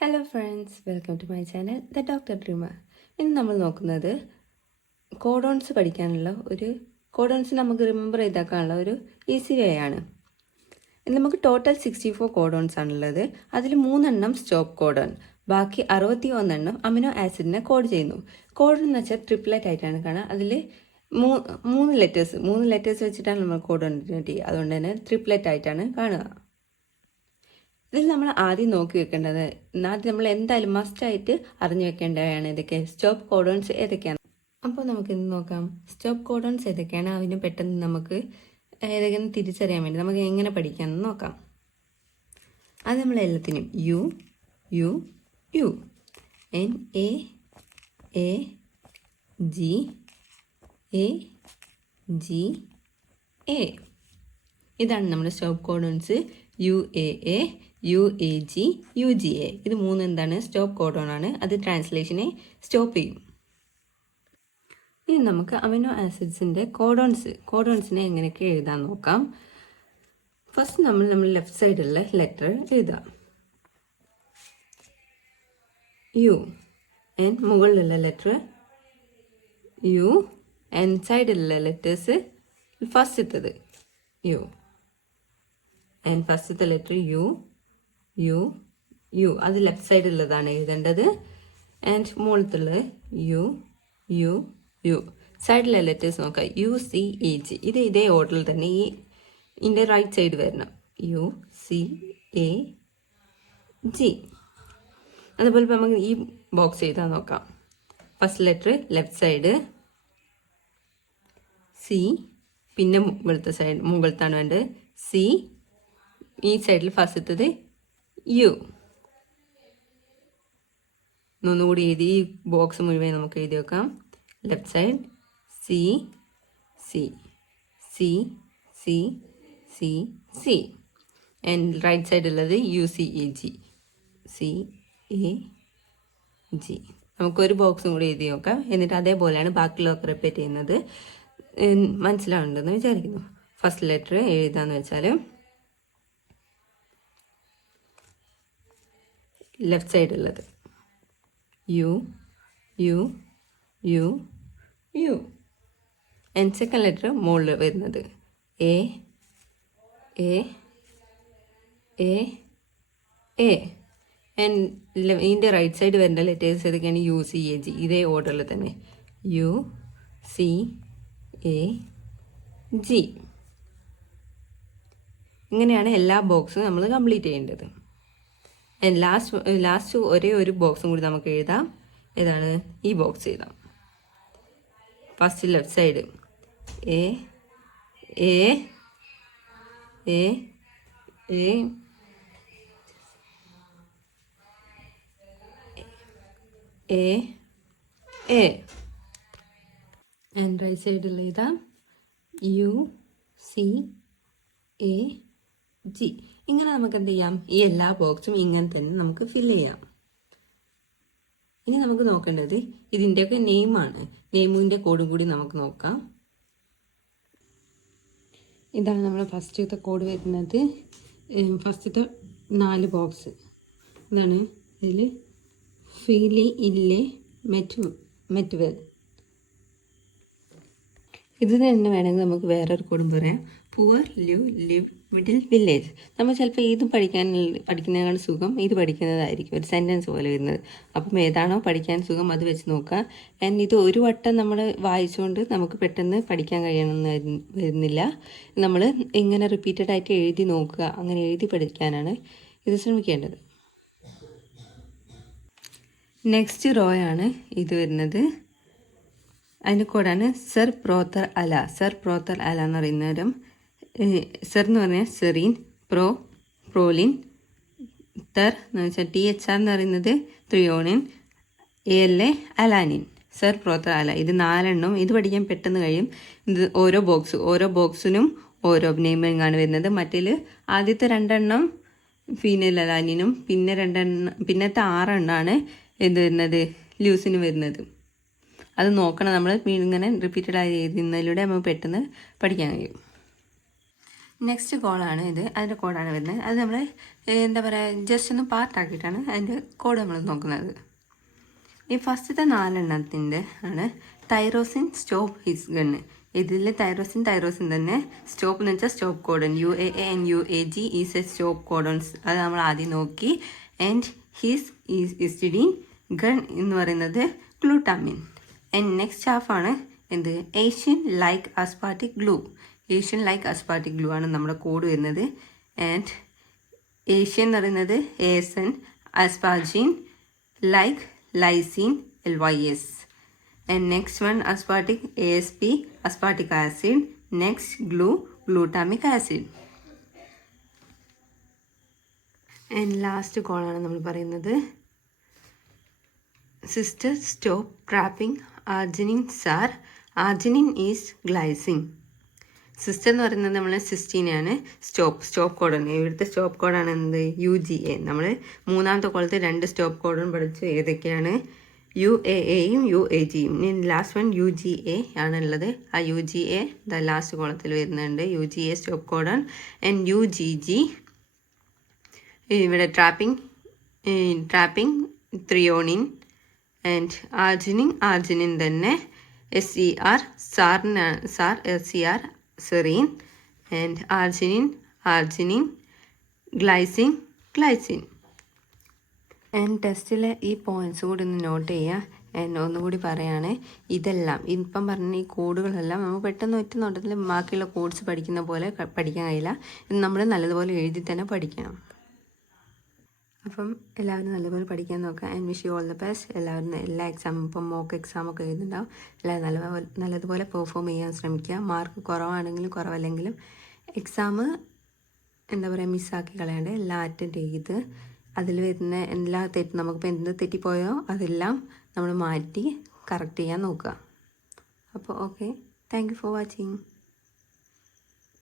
Hello friends, welcome to my channel the doctor dreamer. ഇന്ന് നമ്മൾ നോക്കുന്നത് കോഡോൺസ് പഠിക്കാനുള്ള കോഡോൺസ് നമുക്ക് റിമെമ്പർ ചെയ്താക്കാനുള്ള ഒരു ഈസി വേ ആണ്. നമുക്ക് ടോട്ടൽ 64 കോഡോൺസ് ആണുള്ളത്. അതിൽ 3 സ്റ്റോപ്പ് കോഡോൺ, ബാക്കി 61 അമിനോ ആസിഡിനെ കോഡ് ചെയ്യുന്നു. കോഡ് എന്ന് വെച്ചാൽ ട്രിപ്ലറ്റ് ആയിട്ടാണ് കാണുക. അതിൽ മൂന്ന് ലെറ്റേഴ്സ് വെച്ചിട്ടാണ് നമ്മൾ കോഡോൺ ചെയ്യുക. അതുകൊണ്ട് തന്നെ ട്രിപ്ലറ്റ് ആയിട്ടാണ് കാണുക. ഇതിൽ നമ്മൾ ആദ്യം നോക്കി വെക്കേണ്ടത്, ആദ്യം നമ്മൾ എന്തായാലും മസ്റ്റായിട്ട് അറിഞ്ഞു വെക്കേണ്ടവയാണ് ഇതൊക്കെ സ്റ്റോപ്പ് കോഡോൺസ് ഏതൊക്കെയാണ്. അപ്പോൾ നമുക്ക് ഇന്ന് നോക്കാം സ്റ്റോപ്പ് കോഡോൺസ് ഏതൊക്കെയാണ്. അതിന് പെട്ടെന്ന് നമുക്ക് ഏതൊക്കെയാണ് തിരിച്ചറിയാൻ വേണ്ടി നമുക്ക് എങ്ങനെ പഠിക്കാമെന്ന് നോക്കാം. അത് നമ്മൾ എല്ലാത്തിനും U U U N A A G A G A ഇതാണ് നമ്മുടെ stop codons. U A A U A G U G A ഇത് എന്താണ് സ്റ്റോപ്പ് കോഡോൺ ആണ്. അത് ട്രാൻസ്ലേഷനെ സ്റ്റോപ്പ് ചെയ്യും. ഇനി നമുക്ക് അമിനോ ആസിഡ്സിൻ്റെ കോഡോൺസിനെ എങ്ങനെയൊക്കെ എഴുതാൻ നോക്കാം. ഫസ്റ്റ് നമ്മൾ ലെഫ്റ്റ് സൈഡിലുള്ള ലെറ്റർ എഴുതാം. യു എൻ മുകളിലുള്ള ലെറ്റർ യു എൻ സൈഡിലുള്ള ലെറ്റേഴ്സ് ഫസ്റ്റത്തത് യു ആൻഡ് ഫസ്റ്റത്തെ ലെറ്റർ യു യു യു അത് ലെഫ്റ്റ് സൈഡിലുള്ളതാണ് എഴുതേണ്ടത്. ആൻഡ് മുകളിലത്തുള്ളത് യു യു യു സൈഡിലെ ലെറ്റേഴ്സ് നോക്കാം. യു സി ഇ ജി ഇതേ ഓർഡറിൽ തന്നെ ഇതിൻ്റെ റൈറ്റ് സൈഡ് വരണം. U C A G. അതുപോലെ നമുക്ക് ഈ ബോക്സ് എഴുതാൻ നോക്കാം. First letter left side C, പിന്നെ മുകളിലത്താണ് വേണ്ടത് സി. ഈ സൈഡിൽ ഫസ്റ്റത്തത് യു. ഒന്നുകൂടി എഴുതി ഈ ബോക്സ് മുഴുവൻ നമുക്ക് എഴുതി വെക്കാം. Left side C C C C C C and right സൈഡിലുള്ളത് U C A G C A G. നമുക്കൊരു ബോക്സും കൂടി എഴുതി നോക്കാം. എന്നിട്ട് അതേപോലെയാണ് ബാക്കിയുള്ളതൊക്കെ റിപ്പീറ്റ് ചെയ്യുന്നത്. മനസ്സിലാവുന്നുണ്ടെന്ന് വിചാരിക്കുന്നു. ഫസ്റ്റ് ലെറ്റർ എഴുതാന്ന് വെച്ചാൽ ലെഫ്റ്റ് സൈഡുള്ളത് U U U U and second letter മുകളിൽ വരുന്നത് A A A A and ഇതിൻ്റെ റൈറ്റ് സൈഡ് വരേണ്ട ലെറ്റേഴ്സ് ഏതൊക്കെയാണ് യു സി എ ജി ഇതേ ഓർഡറിൽ തന്നെ യു സി എ ജി. ഇങ്ങനെയാണ് എല്ലാ ബോക്സും നമ്മൾ കംപ്ലീറ്റ് ചെയ്യേണ്ടത്. ലാസ്റ്റ് ഒരേ ഒരു ബോക്സും കൂടി നമുക്ക് എഴുതാം. ഏതാണ് ഈ ബോക്സ് എഴുതാം. First left side A A A A A A and right സൈഡിൽ എഴുതാം യു സി എ ജി. ഇങ്ങനെ നമുക്ക് എന്ത് ചെയ്യാം, ഈ എല്ലാ ബോക്സും ഇങ്ങനെ തന്നെ നമുക്ക് ഫില്ല് ചെയ്യാം. ഇനി നമുക്ക് നോക്കേണ്ടത് ഇതിൻ്റെയൊക്കെ നെയിമാണ്. നെയിമിൻ്റെ കോഡും കൂടി നമുക്ക് നോക്കാം. ഇതാണ് നമ്മൾ ഫസ്റ്റത്തെ കോഡ് വരുന്നത്. ഫസ്റ്റത്തെ 4 ബോക്സ് ഇതാണ്. ഇതിൽ ഫീലി ഇല്ലേ മെറ്റ്വെൽ ഇത് തന്നെ വേണമെങ്കിൽ നമുക്ക് വേറൊരു കോഡും പറയാം. Poor live middle village. നമ്മൾ ചിലപ്പോൾ ഇത് പഠിക്കുന്നതിനേക്കാൾ സുഖം ഇത് പഠിക്കുന്നതായിരിക്കും, ഒരു സെൻറ്റൻസ് പോലെ വരുന്നത്. അപ്പം ഏതാണോ പഠിക്കാൻ സുഖം അത് വെച്ച് നോക്കുക. ആൻഡ് ഇത് ഒരു വട്ടം നമ്മൾ വായിച്ചുകൊണ്ട് നമുക്ക് പെട്ടെന്ന് പഠിക്കാൻ കഴിയണമെന്ന് വരുന്നില്ല. നമ്മൾ ഇങ്ങനെ റിപ്പീറ്റഡ് ആയിട്ട് എഴുതി നോക്കുക. അങ്ങനെ എഴുതി പഠിക്കാനാണ് ഇത് ശ്രമിക്കേണ്ടത്. നെക്സ്റ്റ് റോ ആണ് ഇത് വരുന്നത്. അതിൻ്റെ കോഡാണ് സെർ പ്രോത്തർ അല. സെർ പ്രോത്തർ അല എന്ന് പറയുന്നവരും സെർ എന്ന് പറഞ്ഞാൽ സെറീൻ, പ്രോലിൻ, തെർ എന്ന് വെച്ചാൽ THR എന്ന് പറയുന്നത് ത്രിയോണിൻ, ALA അലാനിൻ. സെർ പ്രോത്തർ അല ഇത് 4 ഇത് പഠിക്കാൻ പെട്ടെന്ന് കഴിയും. ഇത് ഓരോ ബോക്സിനും ഓരോ നെയിമിംഗ് ആണ് വരുന്നത്. മറ്റേൽ ആദ്യത്തെ 2 ഫീനൽ അലാനിനും പിന്നത്തെ 6 എന്ത് വരുന്നത് ലൂസിനും വരുന്നത്. അത് നോക്കണം. നമ്മൾ ഇങ്ങനെ റിപ്പീറ്റഡ് ആയി എഴുതുന്നതിലൂടെ നമുക്ക് പെട്ടെന്ന് പഠിക്കാൻ കഴിയും. നെക്സ്റ്റ് കോഡാണ് ഇത്. അതിൻ്റെ കോഡാണ് വരുന്നത്. അത് നമ്മൾ എന്താ പറയുക, ജസ്റ്റ് ഒന്ന് പാർട്ടാക്കിയിട്ടാണ് അതിൻ്റെ കോഡ് നമ്മൾ നോക്കുന്നത്. ഈ ഫസ്റ്റത്തെ 4 ആണ് തൈറോസിൻ സ്റ്റോപ്പ് ഹിസ് ഗണ്ണ്. ഇതിൽ തൈറോസിൻ തന്നെ. സ്റ്റോപ്പ് എന്ന് വെച്ചാൽ stop codon. UAA and UAG is a stop codons. അത് നമ്മൾ ആദ്യം നോക്കി. ആൻഡ് ഹിസ് ഹിസ്റ്റഡീൻ ഗൺ എന്ന് പറയുന്നത് ഗ്ലൂട്ടാമിൻ. ആൻഡ് നെക്സ്റ്റ് ഹാഫാണ് എന്ത്, Asian like aspartic glue. Asian like aspartic glue ആണ് നമ്മുടെ കോഡ് വരുന്നത്. ആൻഡ് ഏഷ്യൻ എന്ന് പറയുന്നത് ASN, asparagine like lysine LYS. And next one aspartic ASP, aspartic acid. Next glue, glutamic acid. And last കോളാണ് നമ്മൾ പറയുന്നത് sister stop trapping arginine sir. Arginine is glycine. Sister എന്ന് പറയുന്നത് നമ്മൾ സിസ്റ്റീനെയാണ്. സ്റ്റോപ്പ് കോഡാണ്. ഇവിടുത്തെ സ്റ്റോപ്പ് കോഡാണ് എന്ത്, UGA. നമ്മൾ മൂന്നാമത്തെ കോളത്തിൽ 2 സ്റ്റോപ്പ് കോഡും പഠിച്ചു. ഏതൊക്കെയാണ്, UAAയും UAGയും. ഇനി ലാസ്റ്റ് വൺ UGA ആണുള്ളത്. ആ UGA ലാസ്റ്റ് കോളത്തിൽ വരുന്നുണ്ട്. UGA സ്റ്റോപ്പ് കോഡാണ്. ആൻഡ് UGG ഇവിടെ ട്രാപ്പിംഗ് ത്രിയോണിൻ. ആൻഡ് ആർജിനിൻ തന്നെ SER SER serine. And arginine glycine. And ടെസ്റ്റിലെ ഈ പോയിൻറ്റ്സ് കൂടി ഒന്ന് നോട്ട് ചെയ്യുക. ഒന്നുകൂടി പറയുകയാണ്, ഇതെല്ലാം ഇപ്പം പറഞ്ഞ ഈ കോഡുകളെല്ലാം നമുക്ക് പെട്ടെന്ന് ഒറ്റ നോട്ടത്തിൽ ബാക്കിയുള്ള കോഡ്സ് പഠിക്കുന്ന പോലെ പഠിക്കാൻ കഴിയില്ല. ഇത് നമ്മൾ നല്ലതുപോലെ എഴുതി തന്നെ പഠിക്കണം. അപ്പം എല്ലാവരും നല്ലപോലെ പഠിക്കാൻ നോക്കുക. And wish you all the best. എല്ലാവരും എല്ലാ എക്സാമും ഇപ്പം മോക്ക് എക്സാമൊക്കെ എഴുതുന്നുണ്ടാവും. എല്ലാവരും നല്ലതുപോലെ പെർഫോം ചെയ്യാൻ ശ്രമിക്കുക. മാർക്ക് കുറവാണെങ്കിലും കുറവല്ലെങ്കിലും എക്സാം എന്താ പറയുക, മിസ്സാക്കി കളയാണ്ട് എല്ലാം അറ്റൻഡ് ചെയ്ത് അതിൽ വരുന്ന എല്ലാ തെറ്റും, നമുക്കിപ്പോൾ എന്ത് തെറ്റിപ്പോയോ അതെല്ലാം നമ്മൾ മാറ്റി കറക്റ്റ് ചെയ്യാൻ നോക്കുക. അപ്പോൾ okay, thank you for watching.